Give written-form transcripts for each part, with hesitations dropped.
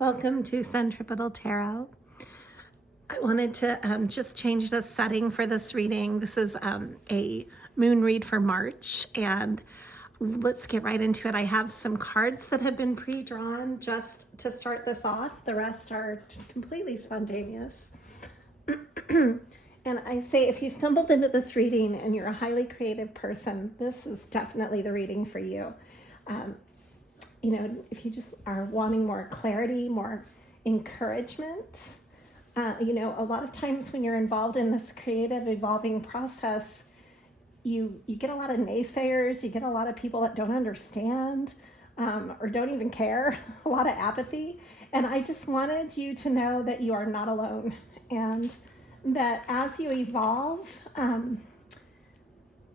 Welcome to Centripetal Tarot. I wanted to just change the setting for this reading. This is a moon read for March, and let's get right into it. I have some cards that have been pre-drawn just to start this off. The rest are completely spontaneous. And I say, if you stumbled into this reading and you're a highly creative person, this is definitely the reading for you. If you just are wanting more clarity, more encouragement, a lot of times when you're involved in this creative, evolving process, you get a lot of naysayers, you get a lot of people that don't understand or don't even care, a lot of apathy. And I just wanted you to know that you are not alone, and that as you evolve,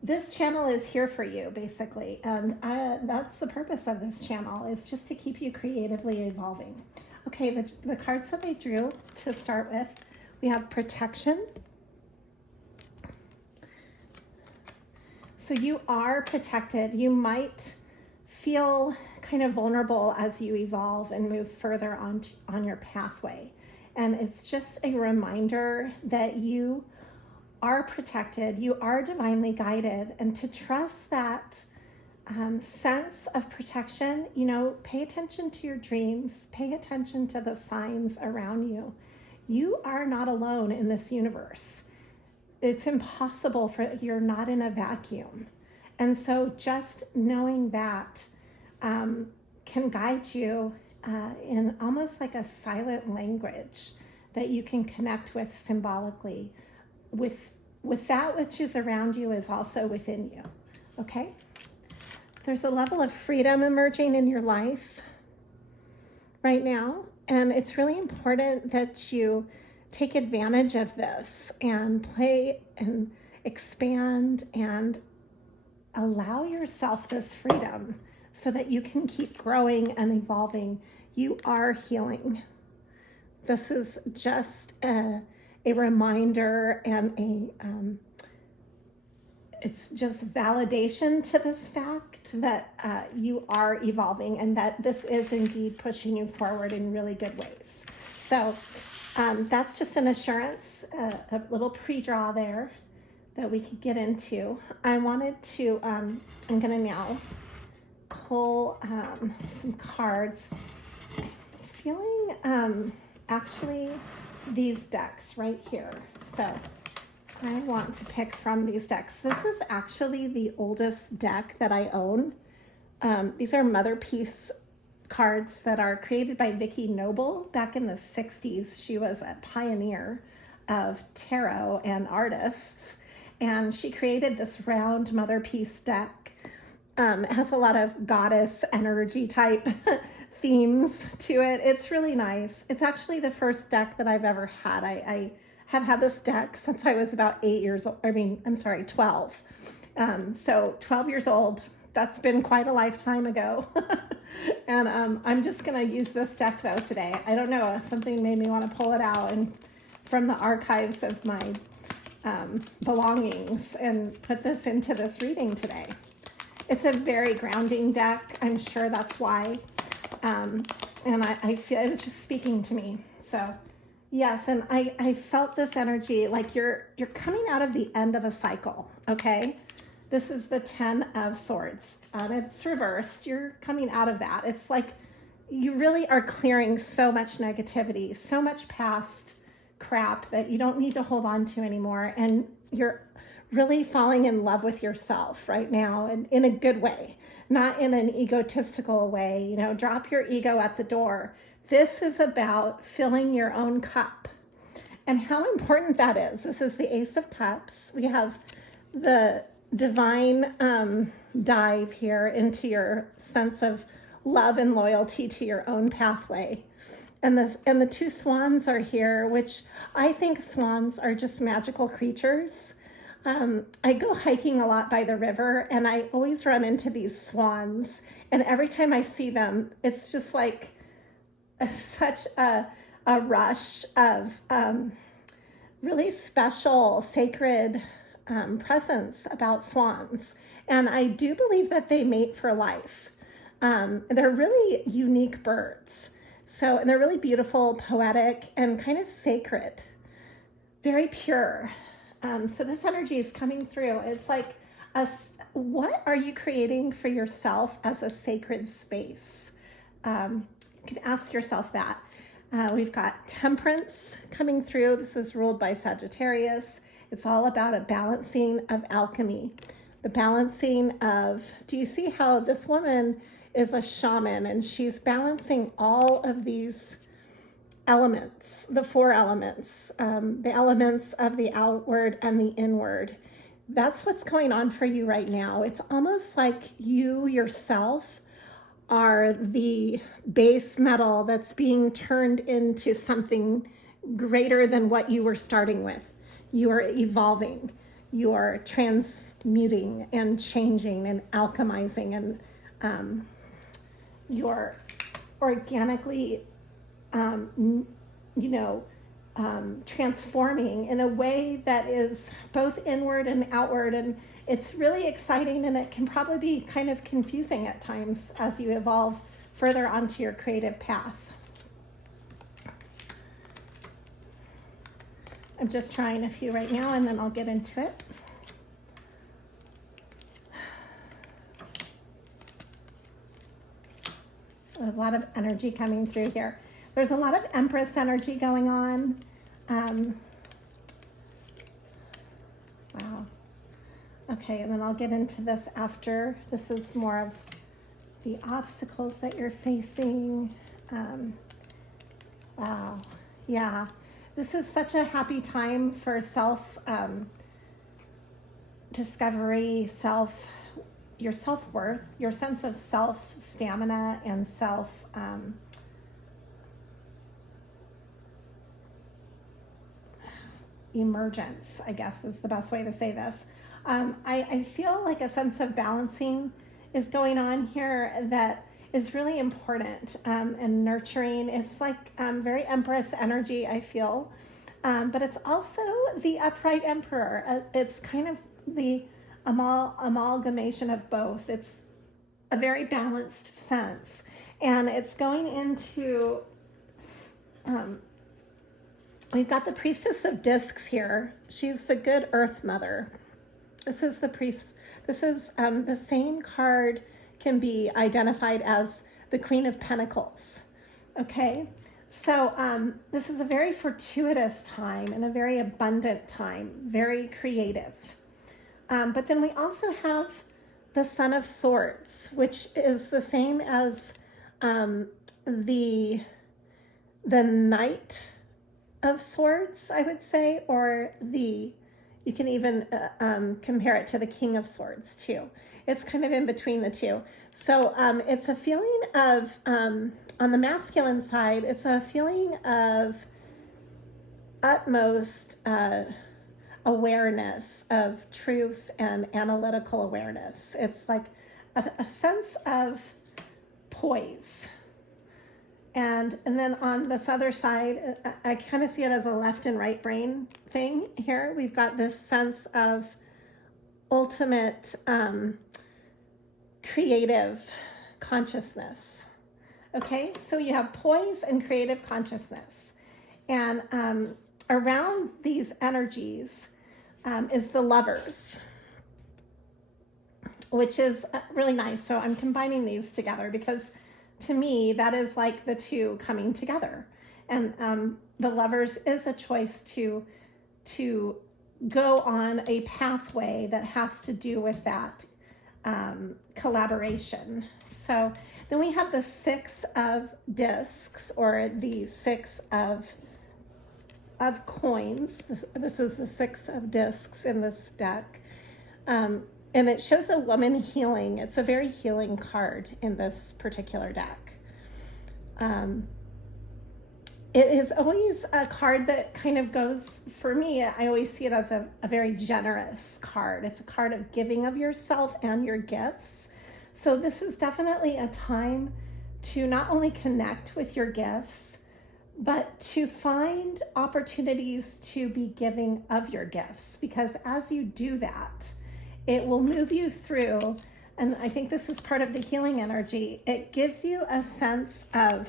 this channel is here for you, basically. And that's the purpose of this channel, is just to keep you creatively evolving. Okay, the cards that I drew to start with, we have protection. So you are protected. You might feel kind of vulnerable as you evolve and move further on your pathway. And it's just a reminder that you are protected, you are divinely guided, and to trust that sense of protection. Pay attention to your dreams, pay attention to the signs around you. You are not alone in this universe. It's impossible you're not in a vacuum. And so just knowing that can guide you in almost like a silent language that you can connect with symbolically. With that which is around you is also within you, okay? There's a level of freedom emerging in your life right now, and it's really important that you take advantage of this and play and expand and allow yourself this freedom so that you can keep growing and evolving. You are healing. This is just a reminder and it's just validation to this fact that you are evolving and that this is indeed pushing you forward in really good ways. So that's just an assurance, a little pre-draw there that we could get into. I wanted to, I'm going to now pull some cards. I'm feeling actually these decks right here. So I want to pick from these decks. This is actually the oldest deck that I own. These are mother piece cards that are created by Vicki Noble back in the 60s. She was a pioneer of tarot and artists, and she created this round mother piece deck. It has a lot of goddess energy type themes to it. It's really nice. It's actually the first deck that I've ever had. I have had this deck since I was about 12. So 12 years old. That's been quite a lifetime ago. And I'm just going to use this deck though today. I don't know, something made me want to pull it out and from the archives of my belongings and put this into this reading today. It's a very grounding deck. I'm sure that's why. And I feel it was just speaking to me. So yes, and I felt this energy like you're coming out of the end of a cycle, okay? This is the 10 of Swords. It's reversed. You're coming out of that. It's like you really are clearing so much negativity, so much past crap that you don't need to hold on to anymore. And you're really falling in love with yourself right now, and in a good way, not in an egotistical way. Drop your ego at the door. This is about filling your own cup and how important that is. This is the Ace of Cups. We have the divine dive here into your sense of love and loyalty to your own pathway. And the two swans are here, which I think swans are just magical creatures. I go hiking a lot by the river, and I always run into these swans. And every time I see them, it's just like such a rush of really special, sacred presence about swans. And I do believe that they mate for life. They're really unique birds. So, and they're really beautiful, poetic, and kind of sacred, very pure. So this energy is coming through. It's like, what are you creating for yourself as a sacred space? You can ask yourself that. We've got temperance coming through. This is ruled by Sagittarius. It's all about a balancing of alchemy. The balancing of, do you see how this woman is a shaman and she's balancing all of these elements, the 4 elements, the elements of the outward and the inward. That's what's going on for you right now. It's almost like you yourself are the base metal that's being turned into something greater than what you were starting with. You are evolving, you are transmuting and changing and alchemizing, and you're organically, transforming in a way that is both inward and outward. And it's really exciting, and it can probably be kind of confusing at times as you evolve further onto your creative path. I'm just trying a few right now, and then I'll get into it. A lot of energy coming through here. There's a lot of Empress energy going on. Wow. Okay, and then I'll get into this after. This is more of the obstacles that you're facing. Wow. Yeah. This is such a happy time for self discovery, your self-worth, your sense of self-stamina and self emergence, I guess is the best way to say this. I feel like a sense of balancing is going on here that is really important and nurturing. It's like very Empress energy, I feel. But it's also the upright emperor. It's kind of the amalgamation of both. It's a very balanced sense. And it's going into, we've got the Priestess of Discs here. She's the good Earth Mother. This is the priest. This is the same card can be identified as the Queen of Pentacles. Okay, so this is a very fortuitous time and a very abundant time, very creative. But then we also have the Son of Swords, which is the same as the Knight of Swords, I would say, or you can even compare it to the King of Swords too. It's kind of in between the two. So it's a feeling of, on the masculine side, it's a feeling of utmost awareness of truth and analytical awareness. It's like a sense of poise. And then on this other side, I kind of see it as a left and right brain thing here. We've got this sense of ultimate creative consciousness. Okay, so you have poise and creative consciousness. And around these energies is the Lovers, which is really nice. So I'm combining these together because to me, that is like the two coming together. And the Lovers is a choice to go on a pathway that has to do with that collaboration. So then we have the Six of Discs, or the Six of Coins. This is the Six of Discs in this deck. And it shows a woman healing. It's a very healing card in this particular deck. It is always a card that kind of goes, for me, I always see it as a very generous card. It's a card of giving of yourself and your gifts. So this is definitely a time to not only connect with your gifts, but to find opportunities to be giving of your gifts. Because as you do that, it will move you through, and I think this is part of the healing energy. It gives you a sense of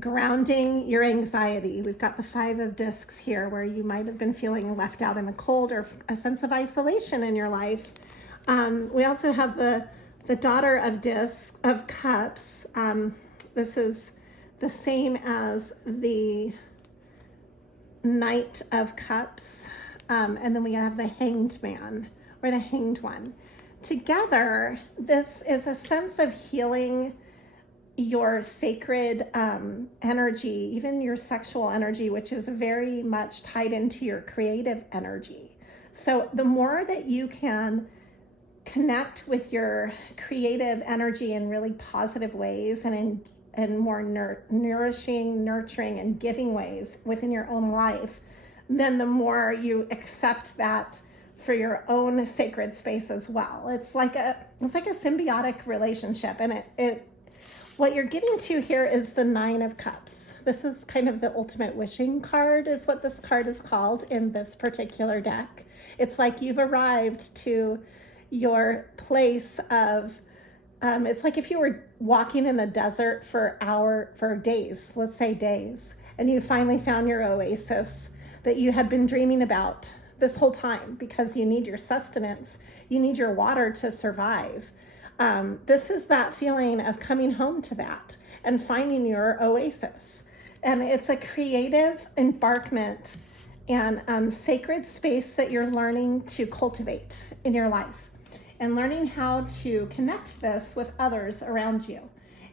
grounding your anxiety. We've got the 5 of discs here, where you might have been feeling left out in the cold or a sense of isolation in your life. We also have the Daughter of Cups. This is the same as the Knight of Cups. And then we have the Hanged Man, or the Hanged One. Together, this is a sense of healing your sacred energy, even your sexual energy, which is very much tied into your creative energy. So the more that you can connect with your creative energy in really positive ways and in more nourishing, nurturing, and giving ways within your own life, then the more you accept that for your own sacred space as well. It's like a symbiotic relationship, and it what you're getting to here is the 9 of Cups. This is kind of the ultimate wishing card, is what this card is called in this particular deck. It's like you've arrived to your place of, it's like if you were walking in the desert for days, let's say days, and you finally found your oasis that you had been dreaming about this whole time, because you need your sustenance, you need your water to survive. This is that feeling of coming home to that and finding your oasis. And it's a creative embarkment and sacred space that you're learning to cultivate in your life, and learning how to connect this with others around you.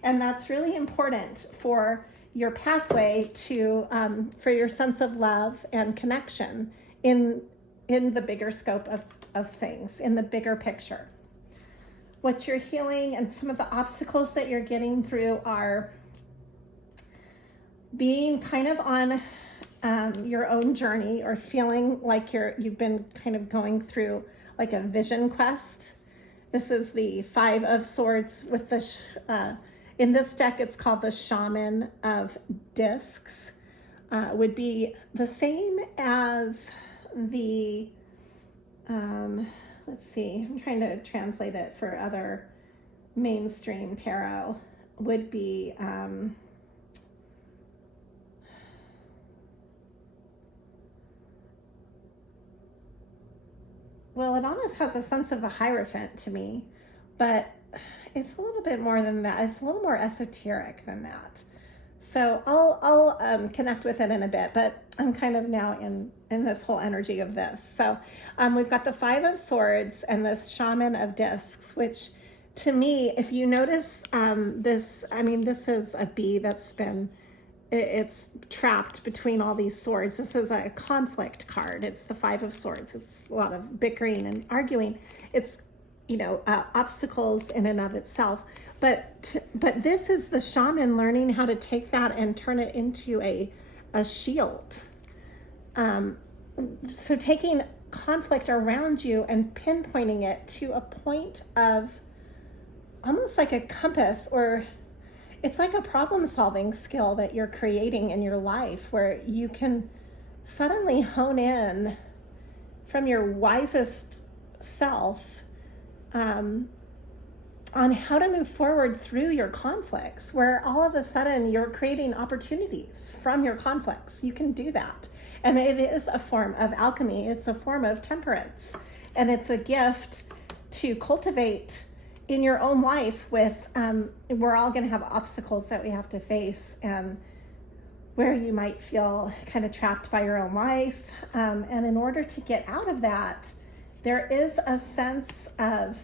And that's really important for your pathway to, for your sense of love and connection in the bigger scope of things, in the bigger picture. What you're healing and some of the obstacles that you're getting through are being kind of on your own journey, or feeling like you've been kind of going through like a vision quest. This is the 5 of Swords with the, in this deck, it's called the Shaman of Discs. Would be the same as the, let's see, I'm trying to translate it for other mainstream tarot, would be, well, it almost has a sense of the Hierophant to me, but it's a little bit more than that. It's a little more esoteric than that. So I'll connect with it in a bit, but I'm kind of now in this whole energy of this. So we've got the 5 of Swords and this Shaman of Discs, which to me, if you notice this, I mean, this is a bee that's been, it's trapped between all these swords. This is a conflict card. It's the 5 of Swords. It's a lot of bickering and arguing. It's, obstacles in and of itself. But this is the shaman learning how to take that and turn it into a shield. So taking conflict around you and pinpointing it to a point of almost like a compass, or it's like a problem-solving skill that you're creating in your life, where you can suddenly hone in from your wisest self on how to move forward through your conflicts, where all of a sudden you're creating opportunities from your conflicts. You can do that. And it is a form of alchemy. It's a form of temperance. And it's a gift to cultivate in your own life with, we're all going to have obstacles that we have to face, and where you might feel kind of trapped by your own life. And in order to get out of that, there is a sense of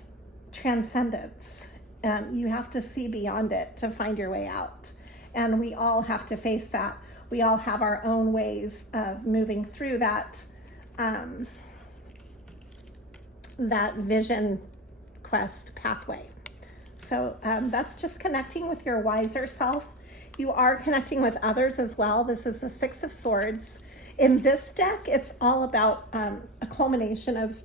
transcendence. You have to see beyond it to find your way out. And we all have to face that. We all have our own ways of moving through that, that vision quest pathway. So that's just connecting with your wiser self. You are connecting with others as well. This is the 6 of Swords. In this deck, it's all about a culmination of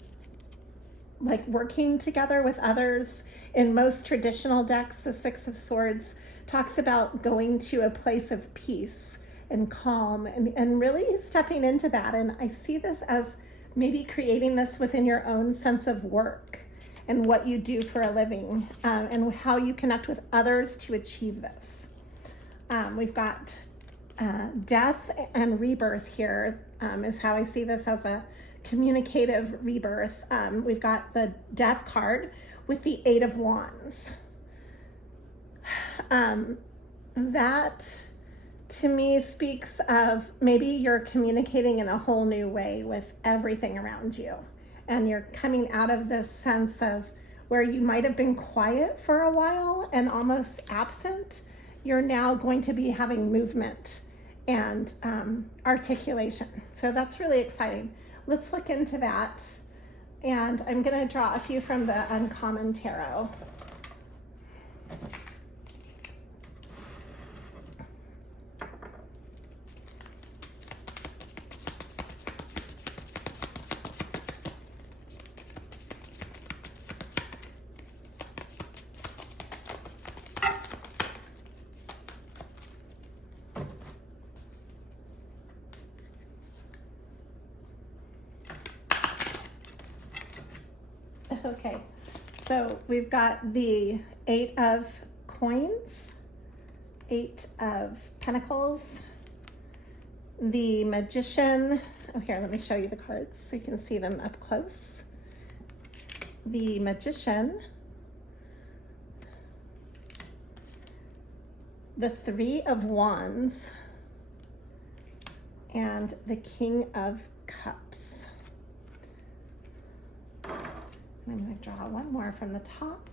like working together with others. In most traditional decks, the 6 of Swords talks about going to a place of peace and calm, and really stepping into that. And I see this as maybe creating this within your own sense of work and what you do for a living, and how you connect with others to achieve this. We've got death and rebirth here, is how I see this, as a communicative rebirth. We've got the death card with the 8 of Wands. That to me speaks of maybe you're communicating in a whole new way with everything around you, and you're coming out of this sense of where you might have been quiet for a while and almost absent. You're now going to be having movement and articulation. So that's really exciting. Let's look into that. And I'm going to draw a few from the Uncommon Tarot. Okay, so we've got the 8 of coins, 8 of pentacles, the magician. Oh, here, let me show you the cards so you can see them up close. The magician, the 3 of wands, and the king of cups. I'm going to draw one more from the top.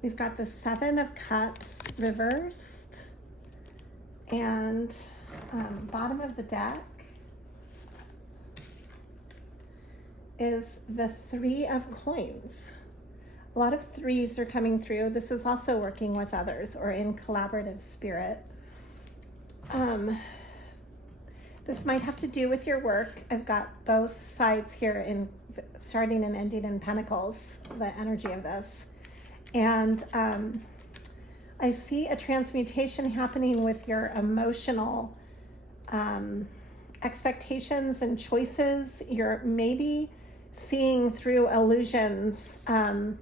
We've got the 7 of cups reversed, and bottom of the deck is the 3 of coins. A lot of 3s are coming through. This is also working with others or in collaborative spirit. This might have to do with your work. I've got both sides here, in starting and ending in pentacles, the energy of this. And I see a transmutation happening with your emotional expectations and choices. You're maybe seeing through illusions in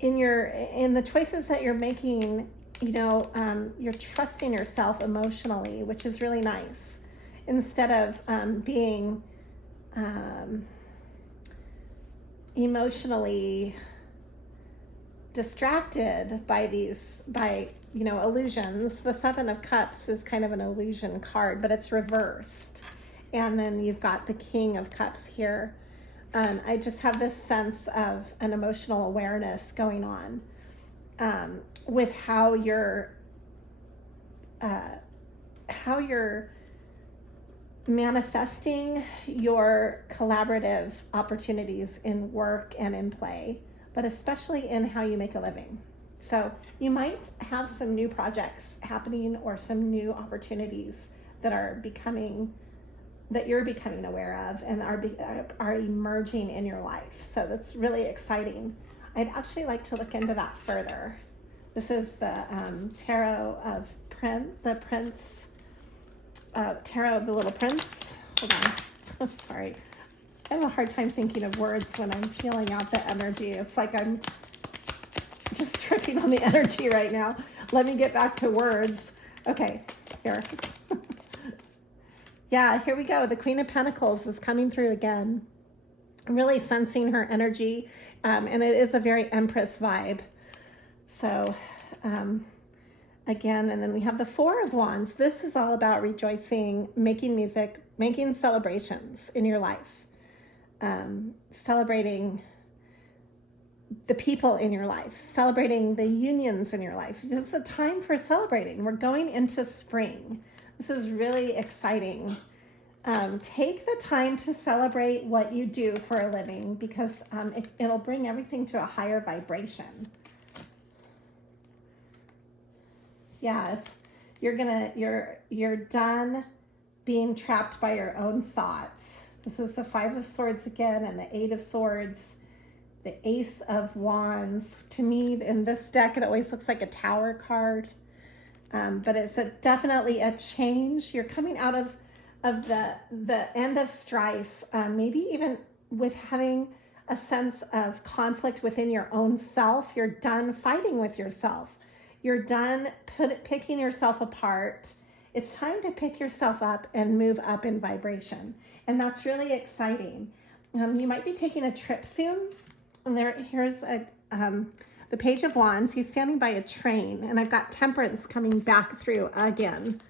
the choices that you're making. You know, you're trusting yourself emotionally, which is really nice, instead of being emotionally distracted by illusions. The 7 of cups is kind of an illusion card, but it's reversed. And then you've got the king of cups here. I just have this sense of an emotional awareness going on with how you're manifesting your collaborative opportunities in work and in play, but especially in how you make a living. So you might have some new projects happening or some new opportunities that you're becoming aware of and are emerging in your life. So that's really exciting. I'd actually like to look into that further. This is the tarot of Tarot of the Little Prince. Hold on. I'm sorry. I have a hard time thinking of words when I'm feeling out the energy. It's like I'm just tripping on the energy right now. Let me get back to words. Okay, here. Yeah, here we go. The Queen of Pentacles is coming through again. I'm really sensing her energy, and it is a very Empress vibe. So, again, and then we have the 4 of Wands. This is all about rejoicing, making music, making celebrations in your life, celebrating the people in your life, celebrating the unions in your life. This is a time for celebrating. We're going into spring. This is really exciting. Take the time to celebrate what you do for a living, because it'll bring everything to a higher vibration. Yes, you're done being trapped by your own thoughts. This is the 5 of Swords again, and the 8 of Swords, the Ace of Wands. To me, in this deck, it always looks like a Tower card, but it's definitely a change. You're coming out of the end of strife, maybe even with having a sense of conflict within your own self. You're done fighting with yourself. You're done picking yourself apart. It's time to pick yourself up and move up in vibration. And that's really exciting. You might be taking a trip soon. And here's the Page of Wands. He's standing by a train, and I've got Temperance coming back through again,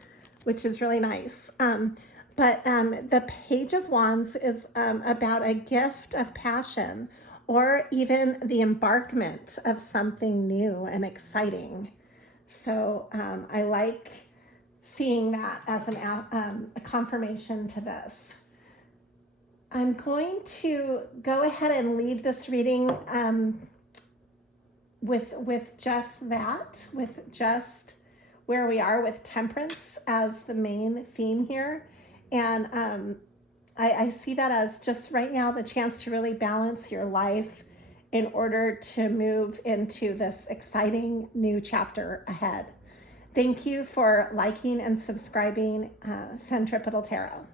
which is really nice. But the Page of Wands is about a gift of passion, or even the embarkment of something new and exciting. So I like seeing that as a confirmation to this. I'm going to go ahead and leave this reading with just that, with just where we are with temperance as the main theme here. And I see that as just right now the chance to really balance your life in order to move into this exciting new chapter ahead. Thank you for liking and subscribing Centripetal Tarot.